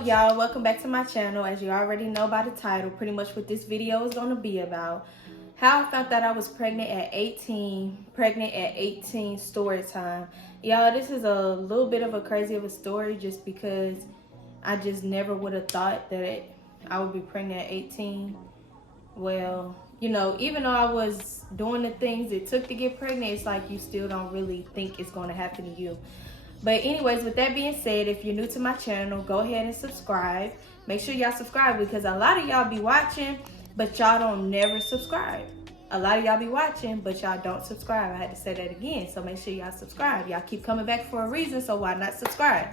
up, y'all? Welcome back to my channel. As you already know by the title, pretty much what this video is going to be about. How I found out I was pregnant at 18 story time. Y'all, this is a little bit of a crazy of a story just because I just never would have thought that I would be pregnant at 18. Well, you know, even though I was doing the things it took to get pregnant, it's like you still don't really think it's going to happen to you. But anyways, with that being said, if you're new to my channel, go ahead and subscribe. Make sure y'all subscribe because a lot of y'all be watching, but y'all don't never subscribe. A lot of y'all be watching, but y'all don't subscribe. I had to say that again. So make sure y'all subscribe. Y'all keep coming back for a reason, so why not subscribe?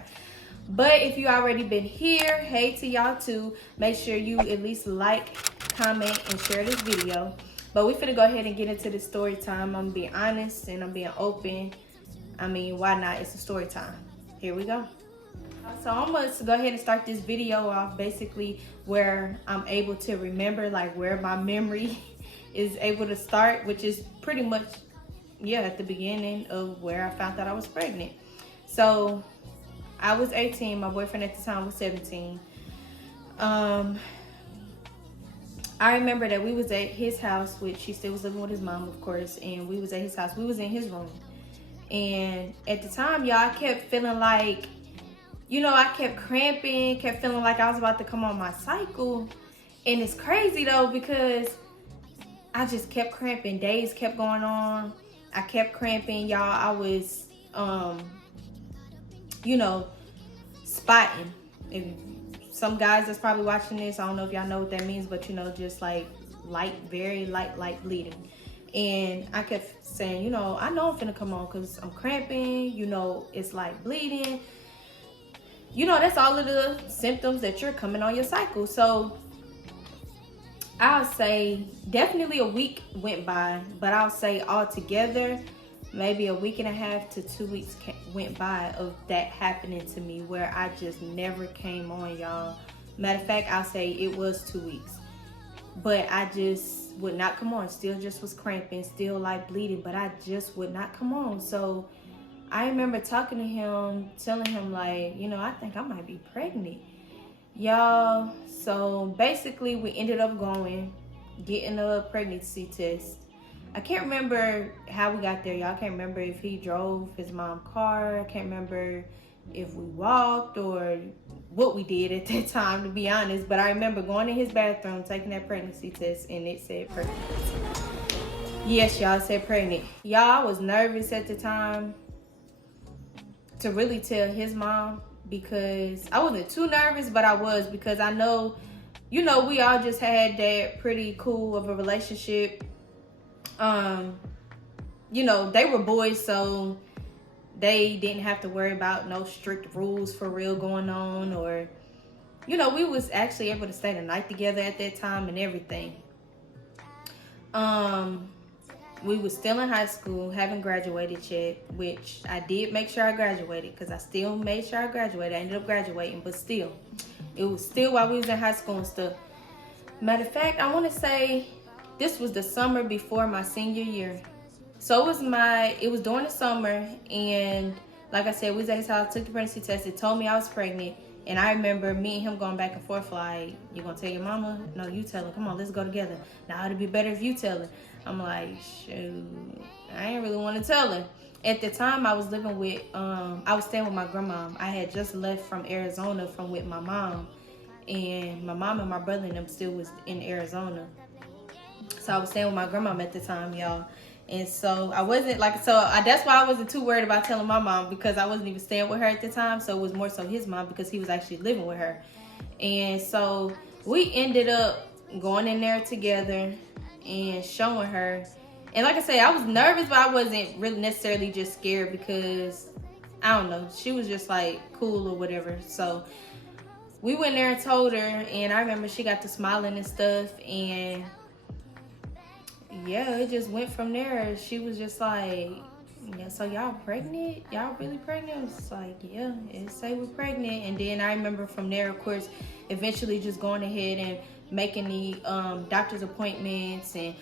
But if you already been here, hey to y'all too. Make sure you at least like, comment, and share this video. But we finna go ahead and get into the story time. I'm being honest and I'm being open. I mean, why not? It's a story time. Here we go. So I'm gonna go ahead and start this video off basically where I'm able to remember, like where my memory is able to start, which is pretty much, yeah, at the beginning of where I found out I was pregnant. So I was 18, my boyfriend at the time was 17. I remember that we was at his house, which he still was living with his mom, of course, and we was at his house. We was in his room. And at the time, y'all, I kept feeling like, you know, I kept cramping, kept feeling like I was about to come on my cycle. And it's crazy though, because I just kept cramping. Days kept going on. I kept cramping, y'all. I was, you know, spotting. And some guys that's probably watching this, I don't know if y'all know what that means, but you know, just like very light bleeding. And I kept saying, you know, I know I'm finna come on because I'm cramping, you know, it's like bleeding. You know, that's all of the symptoms that you're coming on your cycle. So I'll say definitely a week went by, but I'll say altogether, maybe a week and a half to 2 weeks went by of that happening to me where I just never came on, y'all. Matter of fact, I'll say it was 2 weeks, but I just would not come on. Still just was cramping, still like bleeding, but I just would not come on. So I remember talking to him, telling him like, you know, I think I might be pregnant, y'all. So basically we ended up getting a pregnancy test. I can't remember how we got there, y'all. I can't remember if he drove his mom's car. I can't remember if we walked or what we did at that time, to be honest. But I remember going in his bathroom, taking that pregnancy test, and it said pregnant. Yes, y'all, it said pregnant. Y'all, I was nervous at the time to really tell his mom because I wasn't too nervous, but I was because I know, you know, we all just had that pretty cool of a relationship. You know, they were boys, so they didn't have to worry about no strict rules for real going on, or, you know, we was actually able to stay the night together at that time and everything. We was still in high school, haven't graduated yet, which I did make sure I graduated because I still made sure I graduated. I ended up graduating, but still, it was still while we was in high school and stuff. Matter of fact, I want to say this was the summer before my senior year. So it was during the summer, and like I said, we was at his house, took the pregnancy test, it told me I was pregnant, and I remember me and him going back and forth like, you gonna tell your mama? No, you tell her. Come on, let's go together. Now it'd be better if you tell her. I'm like, shoot, I ain't really want to tell her. At the time, I was living with, I was staying with my grandma. I had just left from Arizona with my mom, and my mom and my brother and them still was in Arizona. So I was staying with my grandma at the time, y'all. And so I wasn't like, that's why I wasn't too worried about telling my mom, because I wasn't even staying with her at the time. So it was more so his mom because he was actually living with her. And so we ended up going in there together and showing her. And like I say, I was nervous, but I wasn't really necessarily just scared because, I don't know, she was just like cool or whatever. So we went there and told her, and I remember she got to smiling and stuff, and yeah, it just went from there. She was just like, yeah, so y'all pregnant? Y'all really pregnant? I was like, yeah, it say we're pregnant. And then I remember from there, of course, eventually just going ahead and making the doctor's appointments and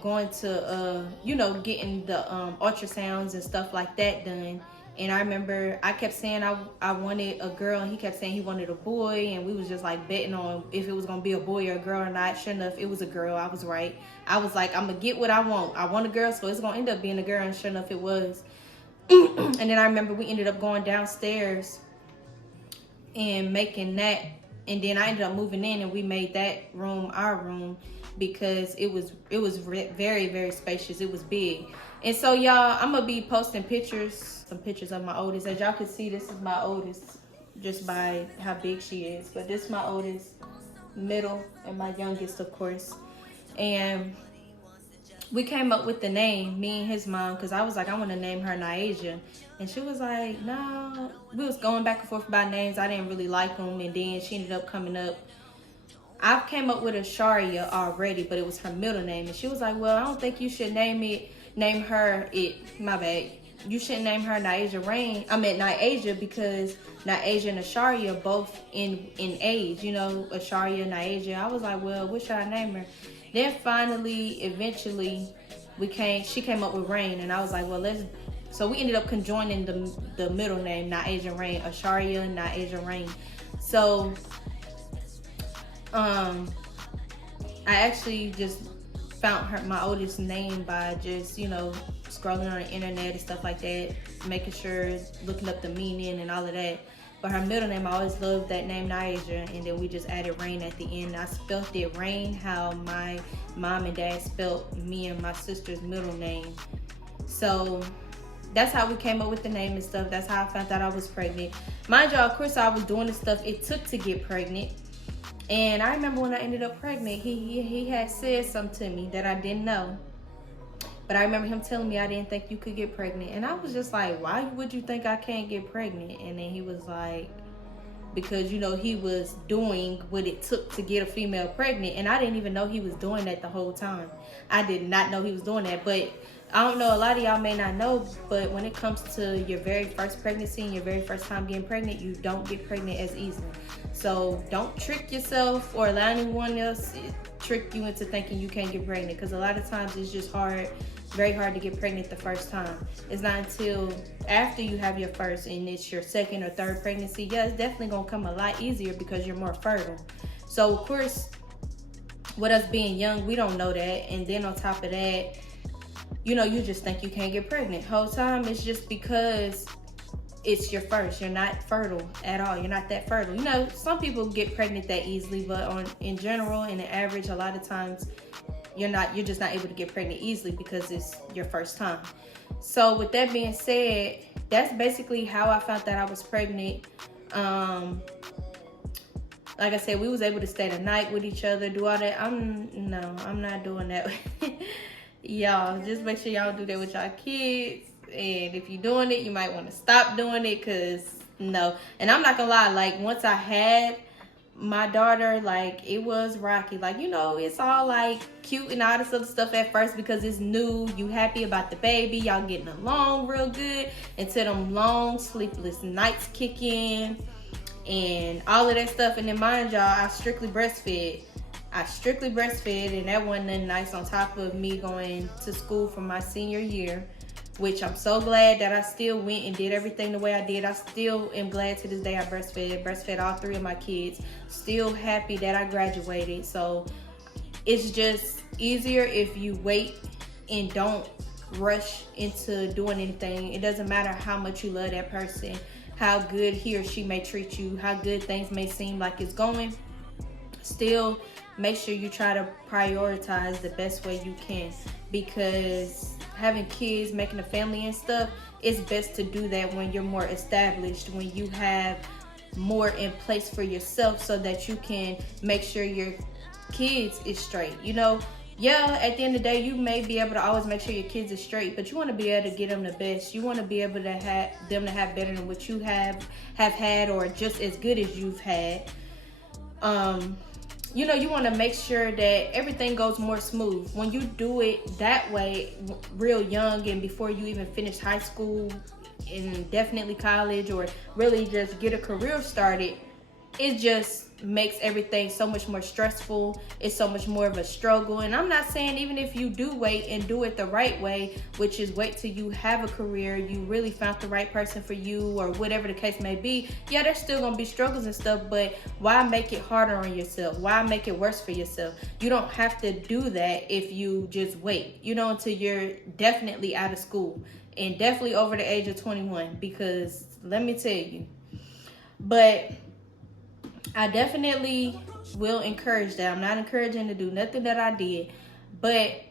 going to, you know, getting the ultrasounds and stuff like that done. And I remember I kept saying I wanted a girl, and he kept saying he wanted a boy, and we was just like betting on if it was gonna be a boy or a girl or not. Sure enough, it was a girl. I was right. I was like, I'm gonna get what I want. I want a girl, so it's gonna end up being a girl, and sure enough, it was. And then I remember we ended up going downstairs and making that, and then I ended up moving in, and we made that room our room because it was very, very spacious. It was big. And so y'all, I'm gonna be posting pictures, some pictures of my oldest. As y'all can see, this is my oldest just by how big she is, but this is my oldest, middle, and my youngest, of course. And we came up with the name, me and his mom, because I was like, I want to name her Niaja. And she was like, no. We was going back and forth about names. I didn't really like them. And then she ended up coming up. I came up with Asharia already, but it was her middle name. And she was like, well, I don't think you should name her my bad. You shouldn't name her Niaja Rain. I meant Niaja because Niaja and Asharia both in age. You know, Asharia, Niaja. I was like, well, what should I name her? Then finally, eventually, she came up with Rain, and I was like, well, so we ended up conjoining the middle name, Niaja Rain, Asharia, Niaja Rain. So, I actually just found my oldest name by just, scrolling on the internet and stuff like that, making sure, looking up the meaning and all of that. But her middle name, I always loved that name, Niaja, and then we just added Rain at the end. I spelled it Rain how my mom and dad spelled me and my sister's middle name. So that's how we came up with the name and stuff. That's how I found out I was pregnant. Mind y'all, of course, I was doing the stuff it took to get pregnant. And I remember when I ended up pregnant, he had said something to me that I didn't know. But I remember him telling me I didn't think you could get pregnant. And I was just like, why would you think I can't get pregnant? And then he was like, because, he was doing what it took to get a female pregnant. And I didn't even know he was doing that the whole time. I did not know he was doing that. But I don't know, a lot of y'all may not know, but when it comes to your very first pregnancy and your very first time getting pregnant, you don't get pregnant as easily. So don't trick yourself or allow anyone else trick you into thinking you can't get pregnant, because a lot of times it's just very hard to get pregnant the first time. It's not until after you have your first and it's your second or third pregnancy, it's definitely gonna come a lot easier because you're more fertile. So of course, with us being young, we don't know that. And then on top of that, you just think you can't get pregnant. Whole time it's just because it's your first. You're not fertile at all. You're not that fertile. Some people get pregnant that easily, but in general, in the average, a lot of times you're just not able to get pregnant easily because it's your first time. So with that being said, that's basically how I found that I was pregnant. Like I said, we was able to stay the night with each other, do all that. I'm not doing that. Y'all, just make sure y'all do that with y'all kids. And if you're doing it, you might want to stop doing it, because no. And I'm not gonna lie, like once I had my daughter, like it was rocky. Like, it's all like cute and all this other stuff at first because it's new. You happy about the baby, y'all getting along real good until them long sleepless nights kick in and all of that stuff. And then mind y'all, I strictly breastfed, and that wasn't nothing nice on top of me going to school for my senior year, which I'm so glad that I still went and did everything the way I did. I still am glad to this day I breastfed all 3 of my kids. Still happy that I graduated. So it's just easier if you wait and don't rush into doing anything. It doesn't matter how much you love that person, how good he or she may treat you, how good things may seem like it's going. Still, make sure you try to prioritize the best way you can, because having kids, making a family and stuff, it's best to do that when you're more established, when you have more in place for yourself, so that you can make sure your kids is straight. At the end of the day, you may be able to always make sure your kids are straight, but you want to be able to get them the best. You want to be able to have them to have better than what you have had, or just as good as you've had. You want to make sure that everything goes more smooth. When you do it that way, real young and before you even finish high school and definitely college, or really just get a career started, it's just makes everything so much more stressful. It's so much more of a struggle. And I'm not saying even if you do wait and do it the right way, which is wait till you have a career, you really found the right person for you, or whatever the case may be, yeah, there's still gonna be struggles and stuff, but why make it harder on yourself? Why make it worse for yourself? You don't have to do that if you just wait, you know, until you're definitely out of school and definitely over the age of 21, because let me tell you. But I definitely will encourage that. I'm not encouraging to do nothing that I did. But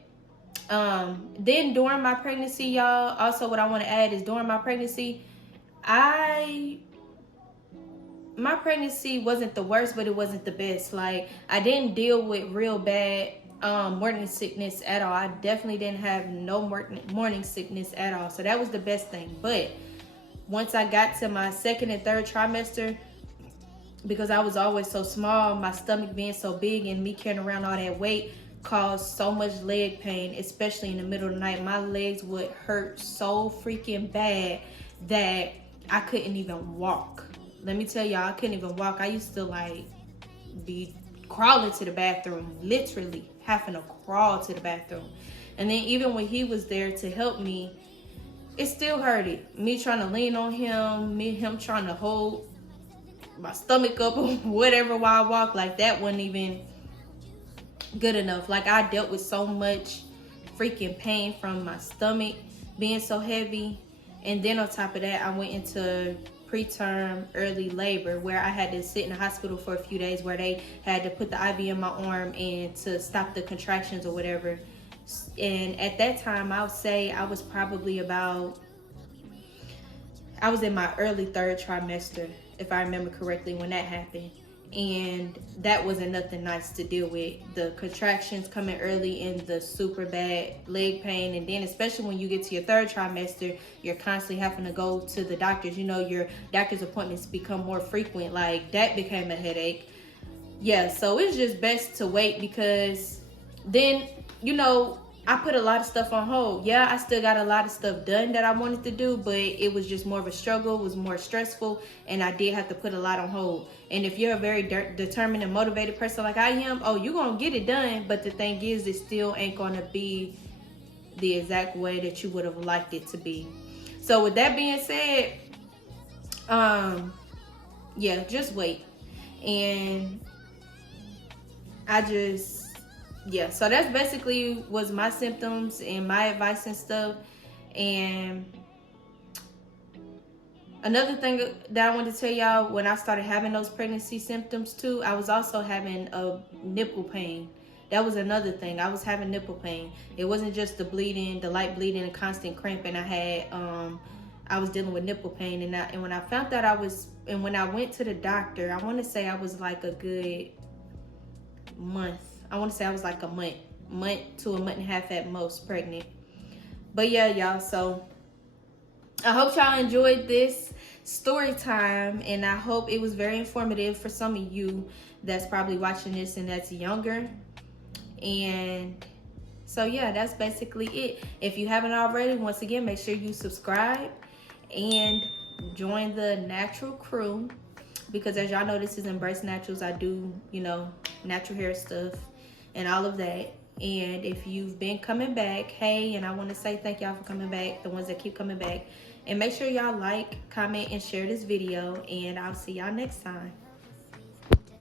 then during my pregnancy, y'all, also what I want to add is during my pregnancy, my pregnancy wasn't the worst, but it wasn't the best. Like, I didn't deal with real bad morning sickness at all. I definitely didn't have no morning sickness at all. So that was the best thing. But once I got to my second and third trimester, because I was always so small, my stomach being so big and me carrying around all that weight caused so much leg pain, especially in the middle of the night. My legs would hurt so freaking bad that I couldn't even walk. Let me tell y'all, I couldn't even walk. I used to like be crawling to the bathroom, literally having to crawl to the bathroom. And then even when he was there to help me, it still hurted. Me trying to lean on him trying to hold my stomach up or whatever while I walk, like that wasn't even good enough. Like, I dealt with so much freaking pain from my stomach being so heavy. And then on top of that, I went into preterm early labor, where I had to sit in the hospital for a few days, where they had to put the IV in my arm and to stop the contractions or whatever. And at that time, I would say I was probably I was in my early third trimester, if I remember correctly, when that happened. And that wasn't nothing nice to deal with. The contractions coming early and the super bad leg pain. And then especially when you get to your third trimester, you're constantly having to go to the doctors. You know, your doctor's appointments become more frequent. Like, that became a headache. Yeah, so it's just best to wait, because then, you know, I put a lot of stuff on hold. Yeah, I still got a lot of stuff done that I wanted to do, but it was just more of a struggle. It was more stressful, and I did have to put a lot on hold. And if you're a very determined and motivated person like I am, oh, you're going to get it done. But the thing is, it still ain't going to be the exact way that you would have liked it to be. So with that being said, yeah, just wait. And yeah, so that's basically was my symptoms and my advice and stuff. And another thing that I wanted to tell y'all, when I started having those pregnancy symptoms too, I was also having a nipple pain. That was another thing. I was having nipple pain. It wasn't just the bleeding, the light bleeding and constant cramping I had. I was dealing with nipple pain, and when I found out when I went to the doctor, I want to say I was like a good month. I want to say I was like a month to a month and a half at most pregnant. But yeah, y'all, so I hope y'all enjoyed this story time, and I hope it was very informative for some of you that's probably watching this and that's younger. And so yeah, that's basically it. If you haven't already, once again, make sure you subscribe and join the natural crew, because as y'all know, this is Embrace Naturals. I do, you know, natural hair stuff and all of that. And if you've been coming back, hey, and I want to say thank y'all for coming back, the ones that keep coming back. And make sure y'all like, comment, and share this video, and I'll see y'all next time.